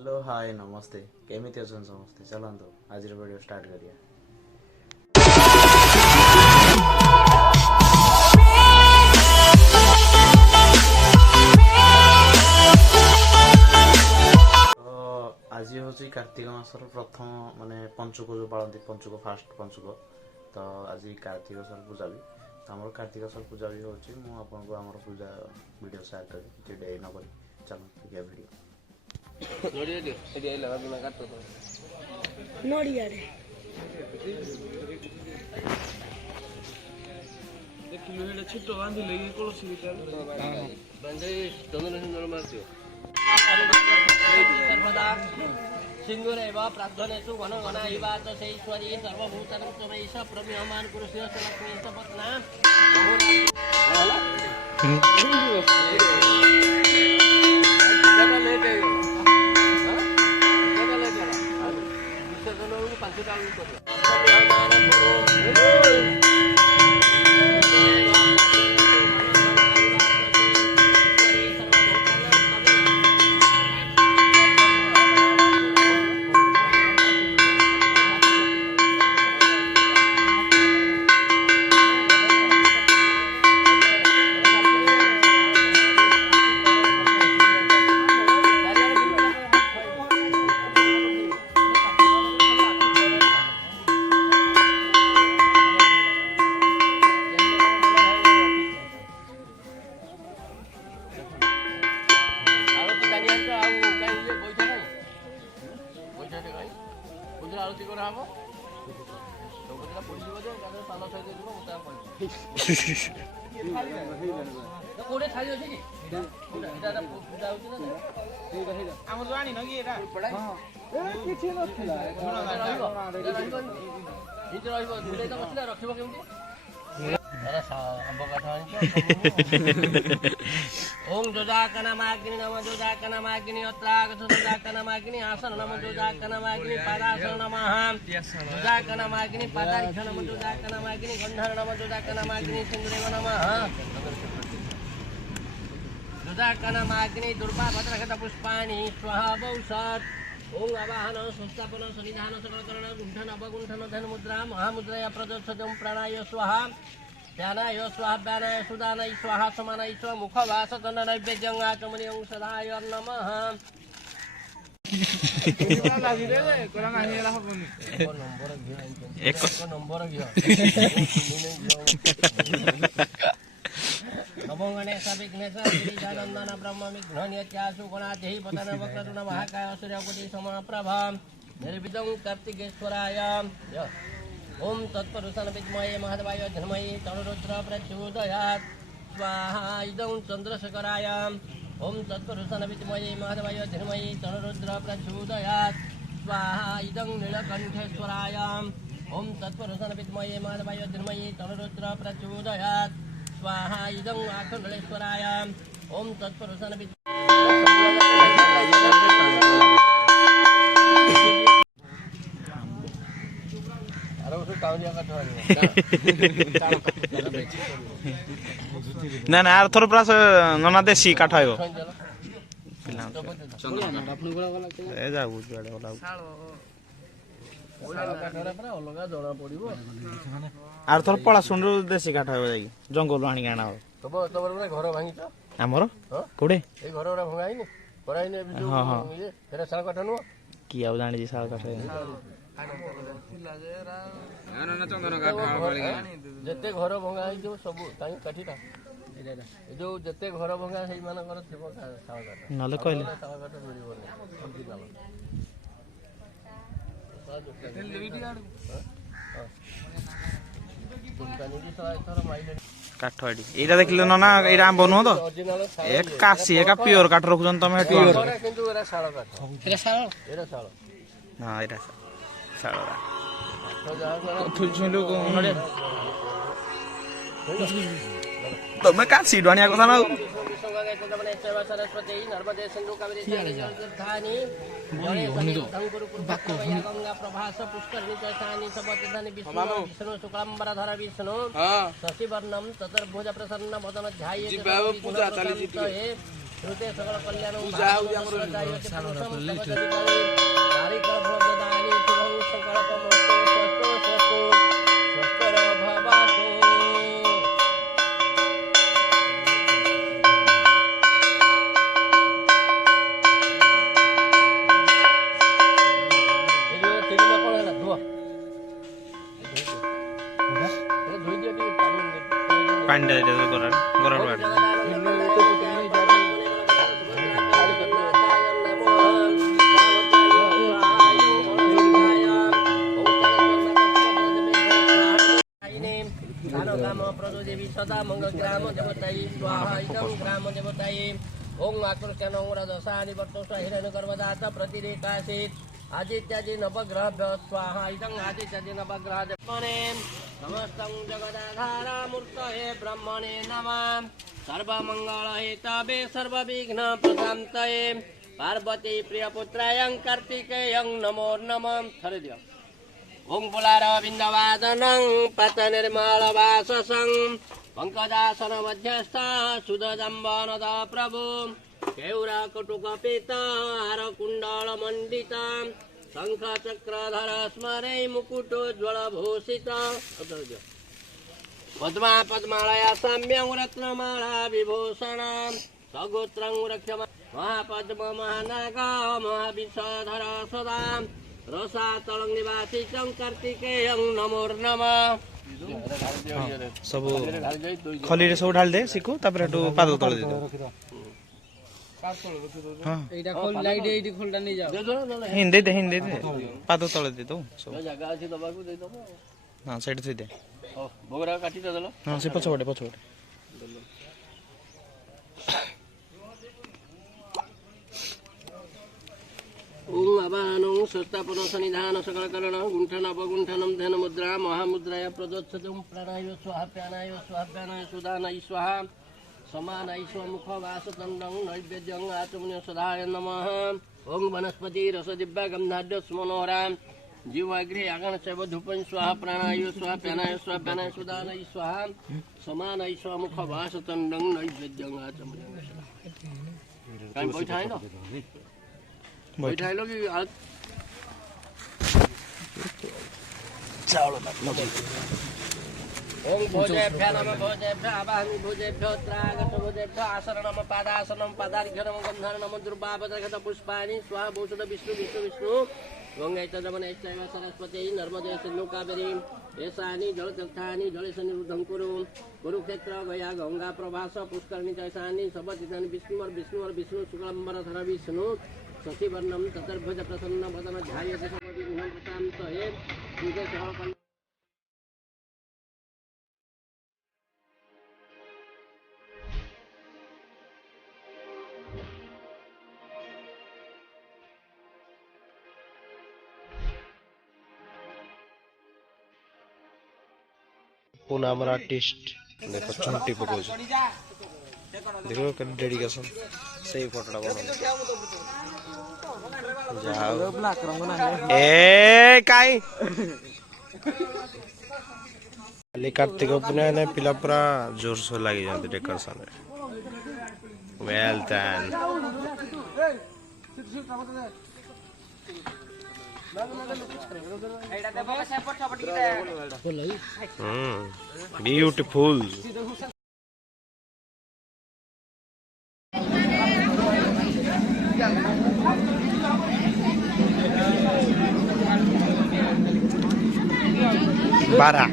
Hello hi नमस्ते केमिति अछन समस्ते चलंतो आज वीडियो स्टार्ट करिया। तो आज हूँ कार्तिक मासर प्रथम माने पंचुक जो पालती पंचुक फास्ट पंचुक तो आज कार्तिकेश्वर पूजा भी तो आम कार्तिकेश्वर पूजा भी हो पूजा वीडियो शेयर कर डे न कर चलो देखिए वीडियो नोड़िया रे देखिलो हेडे छिटो बांधी लेगे कोलसी विचार बांधे चंदन सुंदर मारतियो सर्वदा सिंधुरेव प्रार्थनेषु घन घनाइवा तस्यैश्वरी सर्वभूतानां त्वमैष प्रम्यमान कुरुस्य लक्ष्मी सपत्ना आरती करा हम तो बदला पुलिस बजे गाने साला सहित दिबो मुता तो कोडे थाली अछि कि एटा पूजा होछि ना हेदा हम जानि न कि एटा हां ए किछि नथिला इते रहइबो दुले त बसला रखिबो केमति अरे अंब काठा ओम जोजाकनमाग्नि नमः जोजाकनमाग्नि अत्रागत जोजाकनमाग्नि आसन नमः जोजाकनमाग्नि पादासन नमः जोजाकनमाग्नि पादार्घ नमः जोजाकनमाग्नि गंधर नमः जोजाकनमाग्नि सिंधुदेव नमः जोजाकनमाग्नि दुर्वा भद्रगत पुष्पाणि स्वाहा वौषट ओम आवाहन संस्थापन सनिधान सकलकरण गुंठन अवगुंठन धन मुद्रा महामुद्रया प्रदोषदं प्राणाय स्वाहा ध्यानाय स्वाहा व्यानाय सुदानाय स्वाहा समानाय स्व मुखवास दंड नैवेद्यं आचमनीयं सदाय नमः लागि रे कोरा नाही एला हबनी एक नंबर घियो नमो गणेश विघ्नेश श्रीजानंदन ब्रह्म विघ्न नित्यासु गणाधि पतन वक्रतुंड महाकाय सूर्यकोटि समप्रभा निर्विघ्नं कार्तिकेश्वराय ओम तत्पुरुषाय विद्महे महदेवाय धीमहि तन्नो प्रचोदयात् स्वाहा इदं चंद्रशेखराय ओम तत्पुरुषाय विद्महे महदेवाय धीमहि तन्नो प्रचोदयात् स्वाहा इदं नीलकंठेश्वराय ओम तत्पुरुषाय विद्महे महदेवाय धीमहि तन्नो प्रचोदयात् स्वाहा इदं आखंडलेश्वराय ओम तत्पुरुषाय ना ना आर थोर प्रास नना देसी काठ आयो ए जाऊ जुआडे होला आर थोर पळा सुंडू देसी काठ आयो जाई जंगल आणी गाणा हो तब तबर घर भांगी छ हमरो कोडे ए घर ओरा भंगाइनी कराइनी बिजु ये तेरा साल काठ नु की आउ जानि जी साल काठ जते घर भंगा जो सब ताई काठीटा जो जते घर भंगा सेई मानकर थिबो साल काठ नले कहले साल काठ मिलिबो नै ओरिजिनल काठ एडी एटा देखिलो न ना एटा आंब नो तो एक कासी एका प्योर काठ रखुजन तमे प्योर किंतु एरा साल काठ एरा साल हां एटा सालरा तो जा थु छलो को नडे तमे कासी डणिया कथा ना सरस्वती नर्मदे सिंधु कावेरी धानी गंगा प्रभास पुष्करिणी चैतानि सबतधानि विष्णु शुक्लांबरधर विष्णु शशिवर्णम चतुर्भुज प्रसन्न वदन ध्यायेत् श्रुते सकल कल्याणं नारीकलप्रदायिनी शुभं संकल्पमस्तु स्वस्तु स्वस्तु स्वस्तर भवतु। ପାଣି ଟା ଗରଡ଼ देवी सदा मंगल ग्राम देवताई स्वाहा इदं ग्राम देवताई ओं आकृष्टनं रजसानि वर्तोष हिरण्य गर्भदात प्रतिरेकासित आदित्यादि नवग्रहभ्य स्वाहा इदं आदित्यादि नवग्रह देवने समस्तं जगदाधारा मूर्तये ब्रह्मणे नमः सर्वमंगल हेतवे सर्वविघ्न प्रशान्तये पार्वती प्रियपुत्रायं कार्तिकेयं नमो नमः थरे दियो ओं पुलार बिन्दवादनं पतनिर्मलवाससं पंकजासन मध्यस्थ सुदजम्बनद प्रभु केौराकटुकपित हारकुण्डलमण्डित शङ्खचक्रधर स्मरे मुकुटोज्ज्वलभूषित पद्मा पद्मालया साम्यं रत्नमाला विभूषण सगोत्रं रक्ष्यम महापद्म महानाग महाविषधर सदा रसातलं निवासी चं कार्तिकेयं नमो नमः सब खली रे सब ढाल दे सिको तापर हेटू पाद तळे दे हां एटा खोल लाइट एटी खोलटा नहीं जाओ हिंदे दे पाद तळे दे तो सब जगह अछि दबाकू दे दबो हां साइड से दे ओ बोगरा काटी देलो हां से पछोड़े ओं अबानं सत्तापन सनिधान सकल करण गुंठन अपगुंठनं धन मुद्रा महामुद्राय प्रदोत्सतं प्राणाय स्वाहा प्राणाय स्वाहा प्राणाय सुदानाय स्वाहा समानाय स्वमुख वासतण्डं नैवेद्यं आचमन्य सदाय नमः ओं वनस्पति रस दिव्य गंधाढ्य स्मनोहरा जीवाग्रे आगणचैव धूपं स्वाहा प्राणाय स्वाहा प्राणाय स्वाहा प्राणाय सुदानाय स्वाहा समानाय स्वमुख वासतण्डं नैवेद्यं आचमन्य काय बैठाय न बैठा लो कि ओम भोजेभ्य नमः भोजेभ्य आवाहमि भोजेभ्य त्रागत भोजेभ्य आसरणम पादासनं पादार्घ्यनम गन्धर्नम दुर्वापदगत पुष्पाणि स्वाहा भूषण विष्णु विष्णु विष्णु गंगे चन्द्रमनेश्चैव सरस्वती नर्मदे सिन्धु कावेरी एषानि जलतीर्थानि जले सन्निरुद्धं कुरु कुरुक्षेत्र गया गंगा प्रभास पुष्करणी चैषानि सबतीर्थानि विष्णु शुक्लम्बरधर विष्णु शशिवर्णं चतुर्भुज प्रसन्न वदन ध्यायते सर्वविघ्नं प्रशान्तये पूजे सहकल् पुनामरा टेस्ट देखो चुंटी पकोज देखो कर डेडिकेशन सही फोटोटा बना जाओ ए काई खाली कार्तिक पूर्णिमा ने पिला पूरा जोर से लगी जाते डेकोरेशन वेल डन ब्यूटीफुल बारह